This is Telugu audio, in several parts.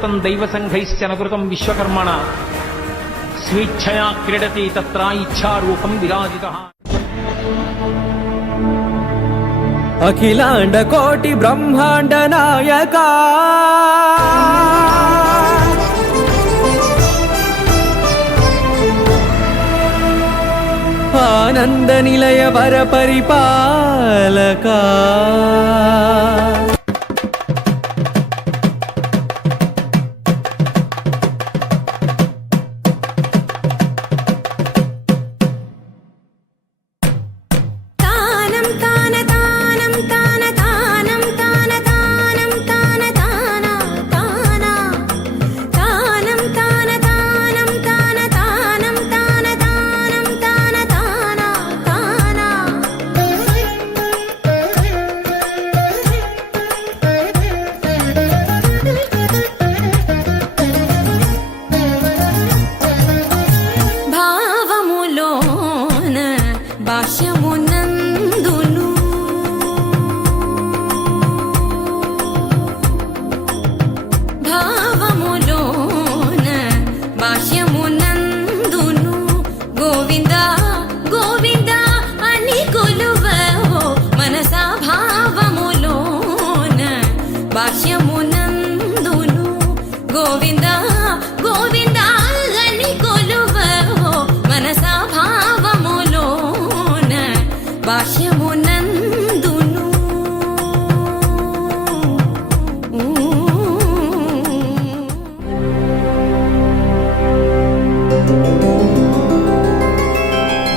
కృతం దైవసంఘైశ్చ నకృతం విశ్వకర్మణ స్వేచ్ఛయా క్రీడతి తత్ర ఇచ్ఛారూపం విరాజితః. అఖిలాండ కోటి బ్రహ్మాండ నాయకా ఆనంద నిలయ వర పరిపాలకా భాష్యమునందును గోవింద గోవింద అని కొలువవో మనసా భావములోన భాష్యమునందును.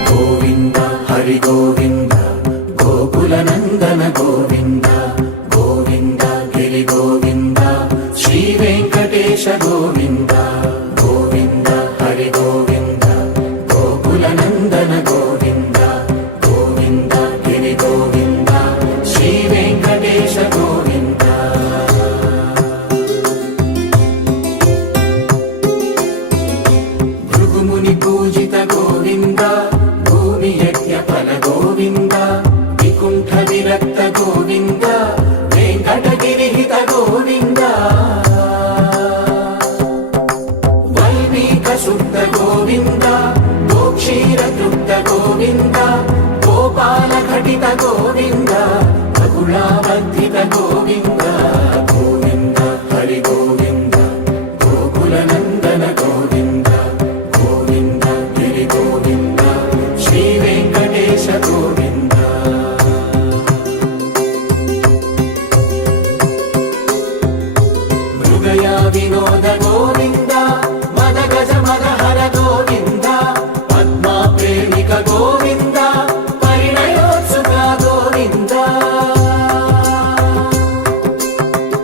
గోవింద హరి గోవింద గోకుల నందన గోవింద గోవింద శ్రీ వెంకటేశ గోవింద గోవింద హరి గోవింద గోకుల నందన గోవింద గోవింద గిరి గోవింద శ్రీ వెంకటేశ గోవింద. భృగుముని పూజిత గోవింద భూమి యజ్ఞ ఫల గోవింద వికుంఠ విరక్త గోవింద వెంకటగిరిహిత గోవింద వైదిక శుద్ధ గోవింద గోక్షీర తృప్త గోవింద గోపాల ఘటిత గోవింద బహుళావర్ధిత గోవింద గోవింద హరి గోవింద గోకుల నందన గోవింద గోవింద గిరి గోవింద శ్రీ వెంకటేశ గోవింద. వినోద గోవింద మద గజ మద హర గోవింద పద్మా ప్రేమిక గోవింద పరిణయోత్సుక గోవింద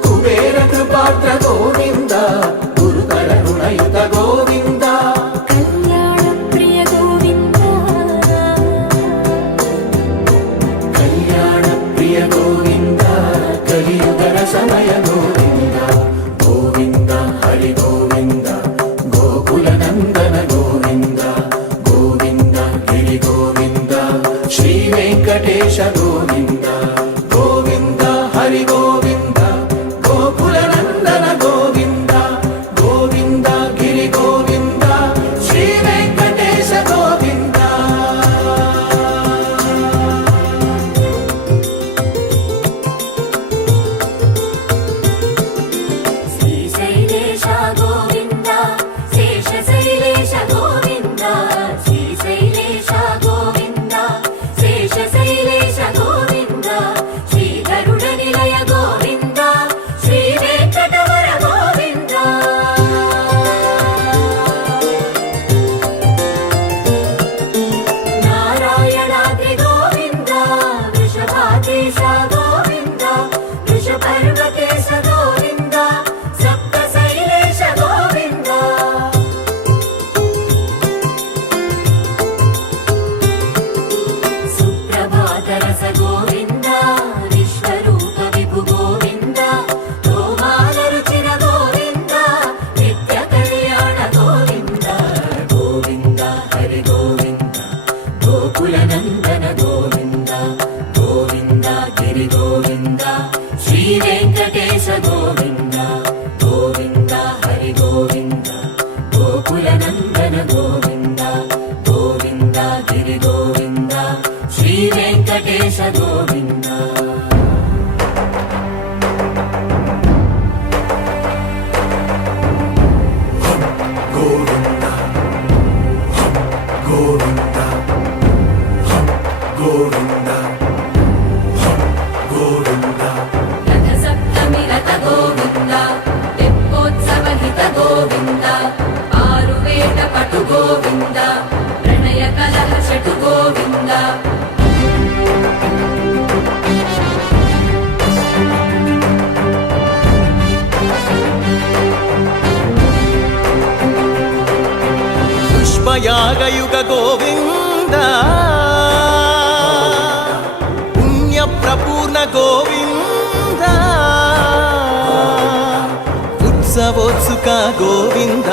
కుబేర కృపాత్ర గోవింద గురుతర రుణయుత గోవింద కళ్యాణ ప్రియ గోవింద కళ్యాణ ప్రియ గోవింద కలియుగ సమయ గోవింద గోవింద హరి గోవింద ప్రణయ కలహ షటు గోవింద పుష్పయాగయుగ గోవింద పుణ్యప్రపూర్ణ గోవింద ఉత్సవోత్సుక గోవింద